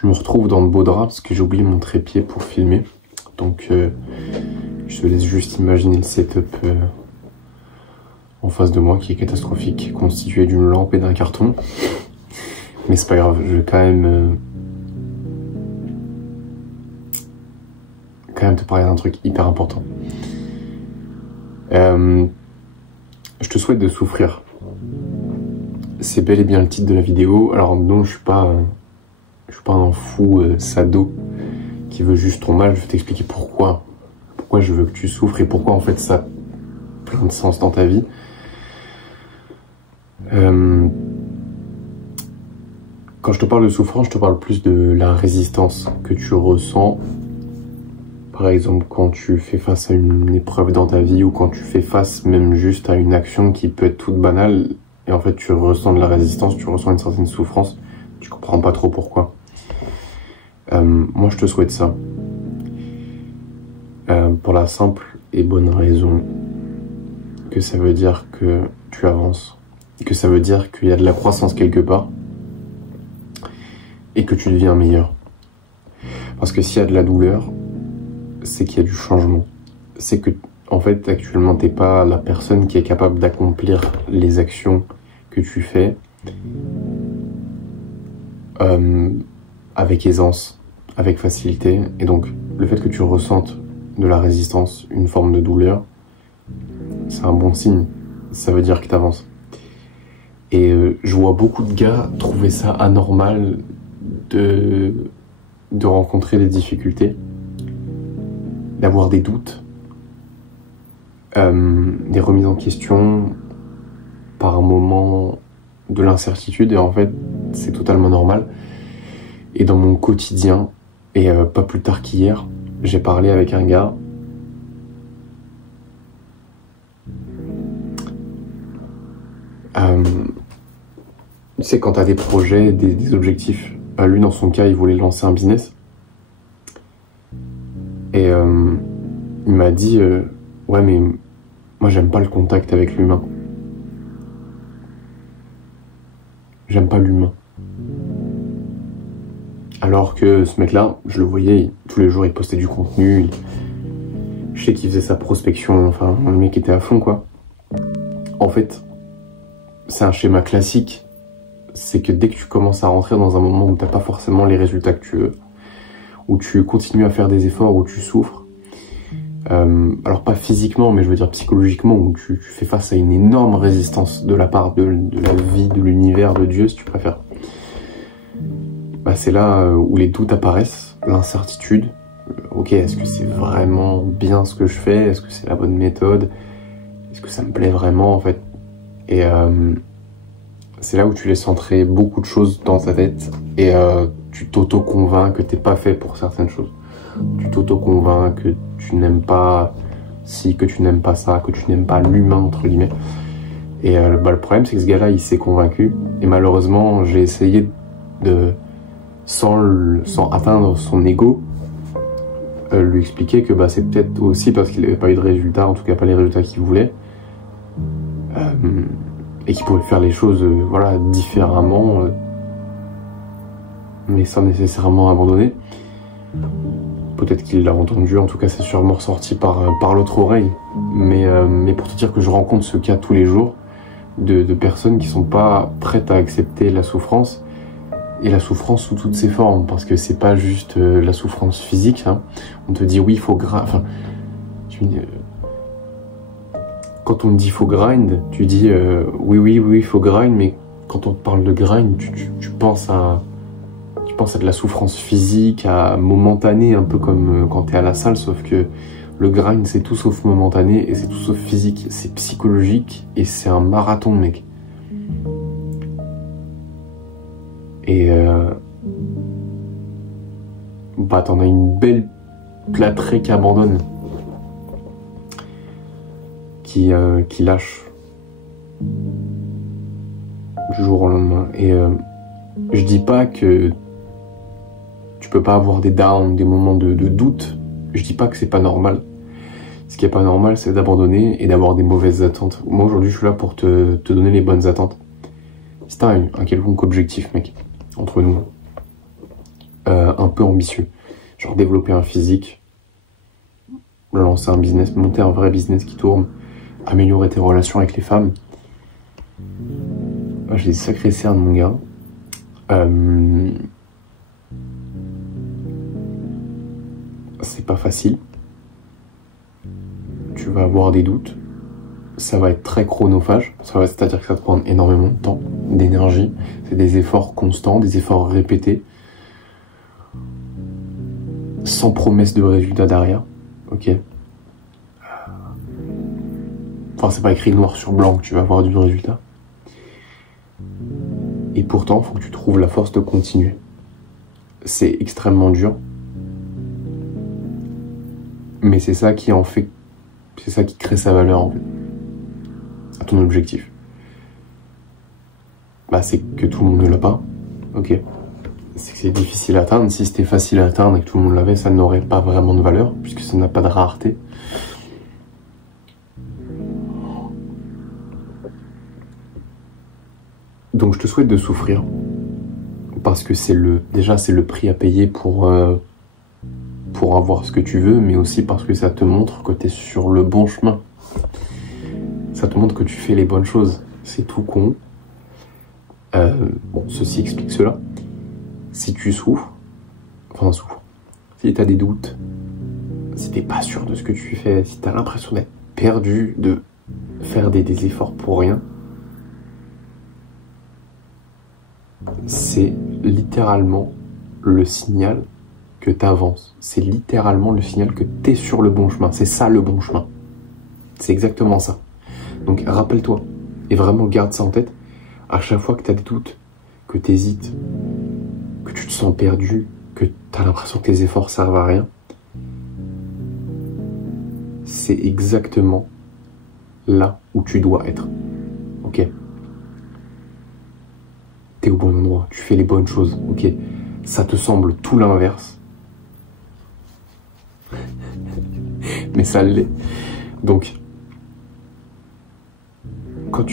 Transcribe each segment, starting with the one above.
Je me retrouve dans de beaux draps parce que j'ai oublié mon trépied pour filmer. Donc je te laisse juste imaginer le setup en face de moi qui est catastrophique, constitué d'une lampe et d'un carton. Mais c'est pas grave, je vais quand même te parler d'un truc hyper important. Je te souhaite de souffrir. C'est bel et bien le titre de la vidéo. Alors non, je suis pas un fou sado qui veut juste ton mal. Je vais t'expliquer pourquoi je veux que tu souffres et pourquoi en fait ça a plein de sens dans ta vie. Quand je te parle de souffrance, je te parle plus de la résistance que tu ressens. Par exemple, quand tu fais face à une épreuve dans ta vie ou quand tu fais face même juste à une action qui peut être toute banale et en fait tu ressens de la résistance, tu ressens une certaine souffrance, tu comprends pas trop pourquoi. Moi je te souhaite ça. Pour la simple et bonne raison que ça veut dire que tu avances, que ça veut dire qu'il y a de la croissance quelque part et que tu deviens meilleur. Parce que s'il y a de la douleur, c'est qu'il y a du changement. C'est que, en fait, actuellement, t'es pas la personne qui est capable d'accomplir les actions que tu fais avec aisance, avec facilité. Et donc, le fait que tu ressentes de la résistance, une forme de douleur, c'est un bon signe. Ça veut dire que t'avances. Et je vois beaucoup de gars trouver ça anormal de rencontrer des difficultés, d'avoir des doutes, des remises en question, par un moment de l'incertitude, et en fait c'est totalement normal. Et dans mon quotidien, et pas plus tard qu'hier, j'ai parlé avec un gars tu sais, quand t'as des projets, des objectifs, lui dans son cas il voulait lancer un business. Et il m'a dit ouais mais moi j'aime pas le contact avec l'humain. J'aime pas l'humain. Alors que ce mec là, je le voyais, tous les jours il postait du contenu, je sais qu'il faisait sa prospection, enfin le mec était à fond quoi. En fait, c'est un schéma classique, c'est que dès que tu commences à rentrer dans un moment où t'as pas forcément les résultats que tu veux, où tu continues à faire des efforts, où tu souffres, alors pas physiquement, mais je veux dire psychologiquement, où tu fais face à une énorme résistance de la part de la vie, de l'univers, de Dieu, si tu préfères. Bah, c'est là où les doutes apparaissent, l'incertitude. Ok, est-ce que c'est vraiment bien ce que je fais? Est-ce que c'est la bonne méthode? Est-ce que ça me plaît vraiment, en fait? Et c'est là où tu laisses entrer beaucoup de choses dans ta tête et tu t'auto-convaincs que t'es pas fait pour certaines choses. Tu t'auto-convaincs que tu n'aimes pas ci, que tu n'aimes pas ça, que tu n'aimes pas l'humain, entre guillemets. Et bah, le problème, c'est que ce gars-là, il s'est convaincu. Et malheureusement, j'ai essayé de, sans atteindre son ego, lui expliquer que bah, c'est peut-être aussi parce qu'il n'avait pas eu de résultats, en tout cas pas les résultats qu'il voulait. Et qu'il pouvait faire les choses voilà, différemment, mais sans nécessairement abandonner. Peut-être qu'il l'a entendu, en tout cas c'est sûrement ressorti par l'autre oreille. Mais pour te dire que je rencontre ce cas tous les jours de personnes qui sont pas prêtes à accepter la souffrance, et la souffrance sous toutes ses formes, parce que c'est pas juste la souffrance physique. Hein. On te dit oui, il faut enfin, quand on te dit faut grind, tu dis oui, il faut grind, mais quand on te parle de grind, tu penses à de la souffrance physique, à momentané, un peu comme quand t'es à la salle, sauf que le grind c'est tout sauf momentané et c'est tout sauf physique, c'est psychologique et c'est un marathon, mec. Et bah t'en as une belle plâtrée qui abandonne, qui lâche du jour au lendemain. Et je dis pas que tu peux pas avoir des downs, des moments de doute. Je dis pas que c'est pas normal. Ce qui est pas normal, c'est d'abandonner et d'avoir des mauvaises attentes. Moi aujourd'hui, je suis là pour te donner les bonnes attentes. Si t'as un quelconque objectif, mec, entre nous, un peu ambitieux. Genre développer un physique, lancer un business, monter un vrai business qui tourne, améliorer tes relations avec les femmes. J'ai des sacrés cernes, mon gars. C'est pas facile. Tu vas avoir des doutes. Ça va être très chronophage. C'est-à-dire que ça te prend énormément de temps, d'énergie. C'est des efforts constants, des efforts répétés. Sans promesse de résultat derrière. Ok. Enfin, c'est pas écrit noir sur blanc que tu vas avoir du résultat. Et pourtant, il faut que tu trouves la force de continuer. C'est extrêmement dur. Mais c'est ça qui en fait... C'est ça qui crée sa valeur, en fait. À ton objectif. Bah, c'est que tout le monde ne l'a pas. Ok. C'est que c'est difficile à atteindre. Si c'était facile à atteindre et que tout le monde l'avait, ça n'aurait pas vraiment de valeur, puisque ça n'a pas de rareté. Donc je te souhaite de souffrir, parce que déjà c'est le prix à payer pour avoir ce que tu veux, mais aussi parce que ça te montre que tu es sur le bon chemin. Ça te montre que tu fais les bonnes choses. C'est tout con. Bon, ceci explique cela. Si tu souffres, si tu as des doutes, si t'es pas sûr de ce que tu fais, si tu as l'impression d'être perdu, de faire des efforts pour rien, c'est littéralement le signal que tu avances. C'est littéralement le signal que tu es sur le bon chemin. C'est ça le bon chemin. C'est exactement ça. Donc rappelle-toi, et vraiment garde ça en tête, à chaque fois que tu as des doutes, que tu hésites, que tu te sens perdu, que tu as l'impression que tes efforts servent à rien, c'est exactement là où tu dois être. Ok ? T'es au bon endroit, tu fais les bonnes choses, ok. Ça te semble tout l'inverse. Mais ça l'est. Donc, quand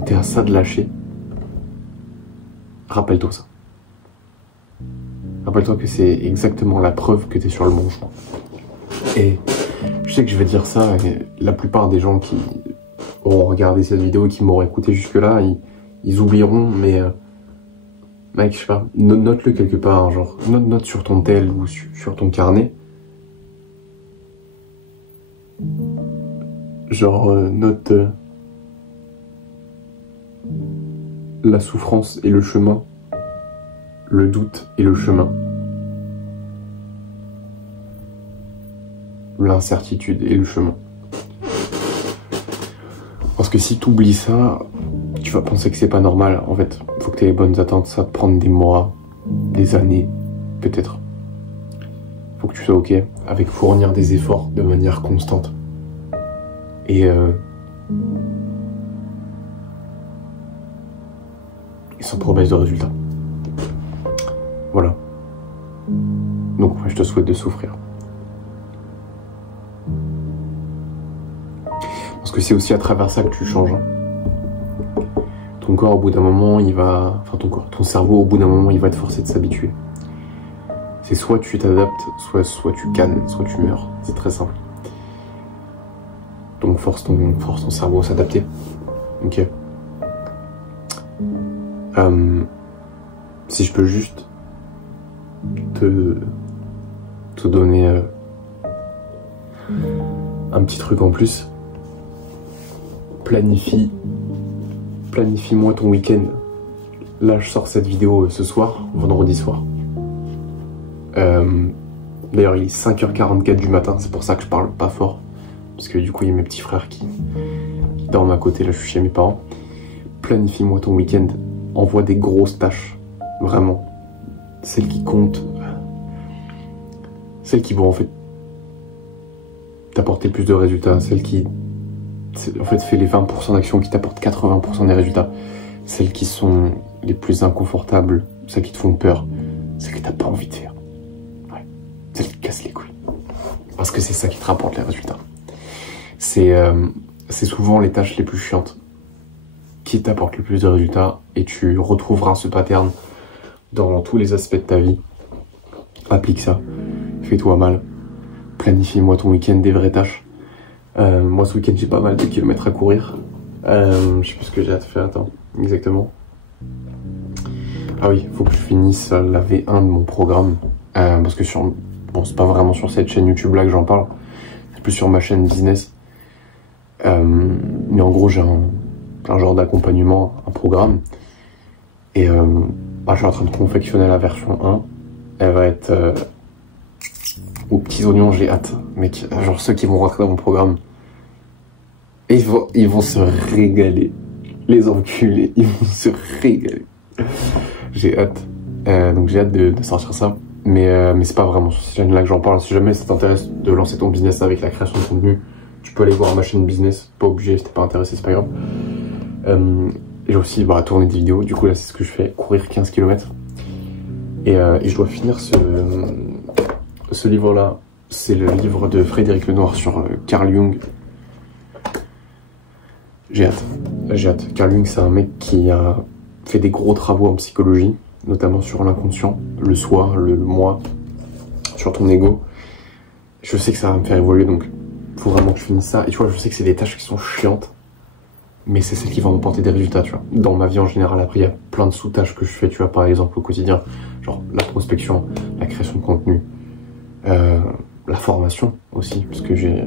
t'es à ça de lâcher, rappelle-toi ça. Rappelle-toi que c'est exactement la preuve que t'es sur le bon chemin. Et je sais que je vais dire ça, et la plupart des gens qui auront regardé cette vidéo et qui m'auront écouté jusque-là, ils oublieront, mais mec, je sais pas, note-le quelque part, hein, genre, note sur ton tel ou sur ton carnet. Genre, note la souffrance et le chemin, le doute et le chemin, l'incertitude et le chemin. Parce que si tu oublies ça, tu vas penser que c'est pas normal. En fait, il faut que tu aies les bonnes attentes. Ça va te prendre des mois, des années, peut-être. Il faut que tu sois ok avec fournir des efforts de manière constante. Et sans promesse de résultat. Voilà. Donc, je te souhaite de souffrir. Parce que c'est aussi à travers ça que tu changes. Ton corps, au bout d'un moment, ton cerveau, au bout d'un moment, il va être forcé de s'habituer. C'est soit tu t'adaptes, soit tu cannes, soit tu meurs. C'est très simple. Donc force ton cerveau à s'adapter. Ok. Si je peux juste te donner un petit truc en plus. Planifie-moi ton week-end. Là, je sors cette vidéo ce soir, vendredi soir. D'ailleurs, il est 5h44 du matin, c'est pour ça que je parle pas fort. Parce que du coup, il y a mes petits frères qui dorment à côté, là je suis chez mes parents. Planifie-moi ton week-end. Envoie des grosses tâches, vraiment. Celles qui comptent. Celles qui vont en fait t'apporter plus de résultats. Celles qui... En fait, fais les 20% d'actions qui t'apportent 80% des résultats. Celles qui sont les plus inconfortables, celles qui te font peur, celles que t'as pas envie de faire. Ouais. Celles qui te cassent les couilles. Parce que c'est ça qui te rapporte les résultats. C'est souvent les tâches les plus chiantes qui t'apporte le plus de résultats et tu retrouveras ce pattern dans tous les aspects de ta vie. Applique ça, fais-toi mal, planifie-moi ton week-end des vraies tâches. Moi ce week-end j'ai pas mal de kilomètres à courir. Je sais plus ce que j'ai à te faire, attends, exactement. Ah oui, faut que je finisse la V1 de mon programme. Parce que bon, c'est pas vraiment sur cette chaîne YouTube là que j'en parle, c'est plus sur ma chaîne business. Mais en gros, j'ai un genre d'accompagnement, un programme. Et je suis en train de confectionner la version 1. Elle va être aux petits oignons, j'ai hâte. Mec, genre ceux qui vont rentrer dans mon programme. Et ils vont se régaler. Les enculés, ils vont se régaler. J'ai hâte. Donc j'ai hâte de sortir ça. Mais c'est pas vraiment sur cette chaîne-là que j'en parle. Si jamais ça t'intéresse de lancer ton business avec la création de contenu, tu peux aller voir ma chaîne business. Pas obligé, si t'es pas intéressé, c'est pas grave. J'ai aussi tourné des vidéos. Du coup, là, c'est ce que je fais. Courir 15 km. Et je dois finir ce livre-là. C'est le livre de Frédéric Lenoir sur Carl Jung. J'ai hâte. J'ai hâte. Carl Jung, c'est un mec qui a fait des gros travaux en psychologie, notamment sur l'inconscient, le soi, le moi, sur ton ego. Je sais que ça va me faire évoluer, donc faut vraiment que je finisse ça. Et tu vois, je sais que c'est des tâches qui sont chiantes, mais c'est celles qui vont m'apporter des résultats, tu vois. Dans ma vie en général, après, il y a plein de sous-tâches que je fais, tu vois, par exemple, au quotidien. Genre la prospection, la création de contenu, la formation aussi, parce que j'ai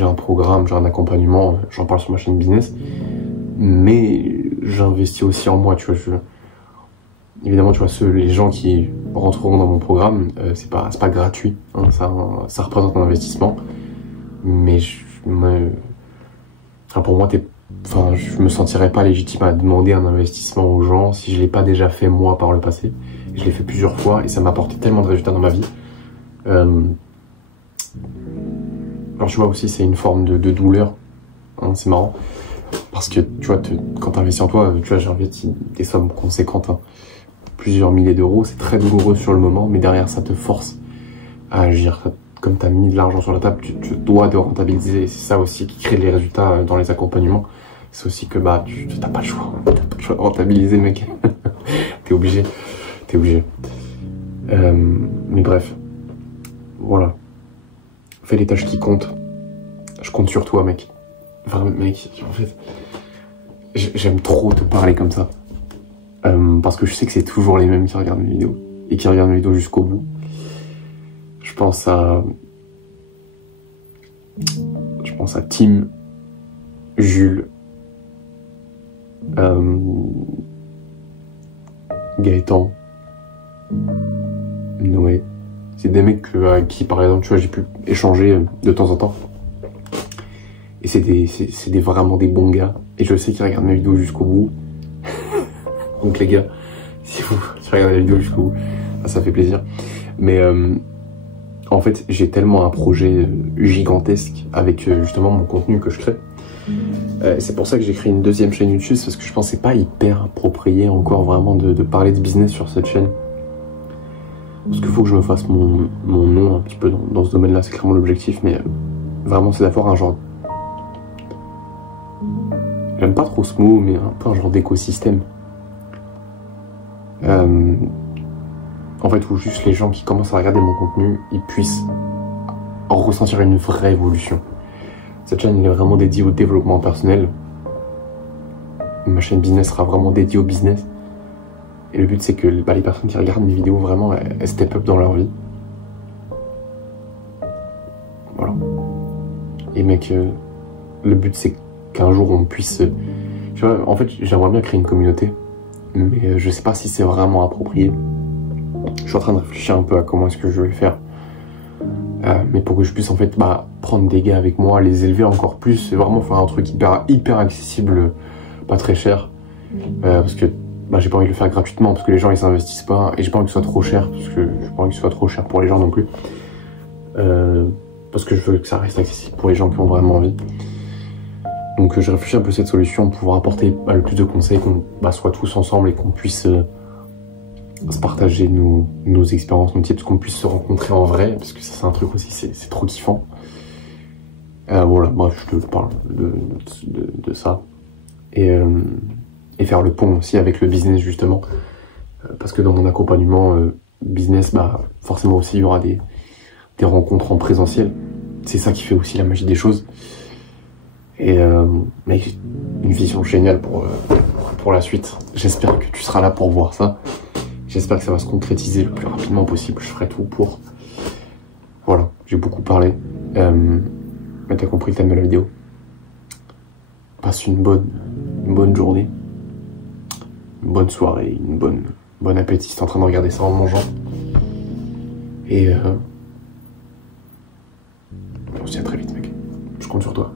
un programme, j'ai un accompagnement, j'en parle sur ma chaîne business, mais j'investis aussi en moi, tu vois. Évidemment, tu vois, les gens qui rentreront dans mon programme, c'est pas gratuit, hein, ça représente un investissement, mais pour moi, je me sentirais pas légitime à demander un investissement aux gens si je l'ai pas déjà fait moi par le passé. Je l'ai fait plusieurs fois et ça m'a apporté tellement de résultats dans ma vie. Alors tu vois aussi, c'est une forme de douleur, hein, c'est marrant, parce que tu vois, quand tu investis en toi, tu vois, j'ai investi des sommes conséquentes, hein, plusieurs milliers d'euros, c'est très douloureux sur le moment, mais derrière ça te force à agir. Comme tu as mis de l'argent sur la table, tu dois te rentabiliser. C'est ça aussi qui crée les résultats dans les accompagnements. C'est aussi que tu n'as pas le choix. T'as pas le choix de rentabiliser, mec. T'es obligé. Mais bref. Voilà. Fais les tâches qui comptent. Je compte sur toi, mec. Enfin, mec, en fait, j'aime trop te parler comme ça. Parce que je sais que c'est toujours les mêmes qui regardent mes vidéos. Et qui regardent mes vidéos jusqu'au bout. Je pense à Tim, Jules, Gaëtan, Noé. C'est des mecs avec qui, par exemple, tu vois, j'ai pu échanger de temps en temps. Et c'est vraiment des bons gars. Et je sais qu'ils regardent mes vidéos jusqu'au bout. Donc les gars, si vous regardez la vidéo jusqu'au bout, ça fait plaisir. Mais en fait, j'ai tellement un projet gigantesque avec justement mon contenu que je crée. C'est pour ça que j'ai créé une deuxième chaîne YouTube, parce que je pense que c'est pas hyper approprié encore vraiment de parler de business sur cette chaîne. Parce qu'il faut que je me fasse mon nom un petit peu dans ce domaine-là, c'est clairement l'objectif, mais vraiment c'est d'avoir un genre... J'aime pas trop ce mot, mais un peu un genre d'écosystème. En fait, où juste les gens qui commencent à regarder mon contenu, ils puissent en ressentir une vraie évolution. Cette chaîne est vraiment dédiée au développement personnel. Ma chaîne business sera vraiment dédiée au business. Et le but, c'est que les personnes qui regardent mes vidéos, vraiment, elles step up dans leur vie. Voilà. Et mec, le but, c'est qu'un jour, on puisse... Tu vois, en fait, j'aimerais bien créer une communauté. Mais je sais pas si c'est vraiment approprié. Je suis en train de réfléchir un peu à comment est-ce que je vais faire. Mais pour que je puisse en fait prendre des gars avec moi, les élever encore plus, et vraiment faire un truc hyper accessible, pas très cher. Parce que j'ai pas envie de le faire gratuitement, parce que les gens ils s'investissent pas, et j'ai pas envie que ce soit trop cher, parce que j'ai pas envie que ce soit trop cher pour les gens non plus. Parce que je veux que ça reste accessible pour les gens qui ont vraiment envie. Donc je réfléchis un peu à cette solution pour pouvoir apporter le plus de conseils, qu'on soit tous ensemble et qu'on puisse se partager nos expériences, nos tips, qu'on puisse se rencontrer en vrai, parce que ça c'est un truc aussi, c'est trop kiffant. Voilà, bref, je te parle de ça. et, euh, et faire le pont aussi avec le business justement. Parce que dans mon accompagnement business, bah forcément aussi il y aura des rencontres en présentiel. C'est ça qui fait aussi la magie des choses. Et mec, une vision géniale pour la suite. J'espère que tu seras là pour voir ça. J'espère que ça va se concrétiser le plus rapidement possible. Je ferai tout pour. Voilà, j'ai beaucoup parlé. Mais t'as compris le thème de la vidéo. Passe une bonne journée, une bonne soirée, bon appétit si t'es en train de regarder ça en mangeant. Et on se dit à très vite, mec. Je compte sur toi.